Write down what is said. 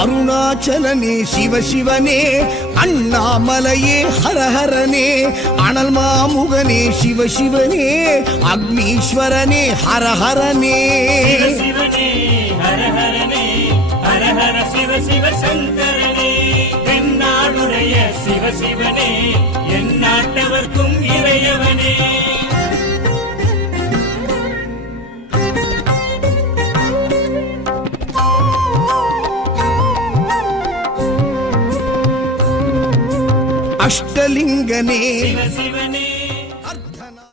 அருணாச்சலனே சிவசிவனே, அண்ணாமலையே ஹரஹரனே, அனல் மாமுகனே சிவசிவனே, அக்னீஸ்வரனே ஹரஹரனே. சிவசிவனே ஹரஹரனே, ஹரஹர சிவ சிவ சங்கரனே, எந்நாடுடைய சிவசிவனே, எந்நாட்டவர்க்கும் இறையவனே. அஷ்டலிங்கனே சிவ சிவ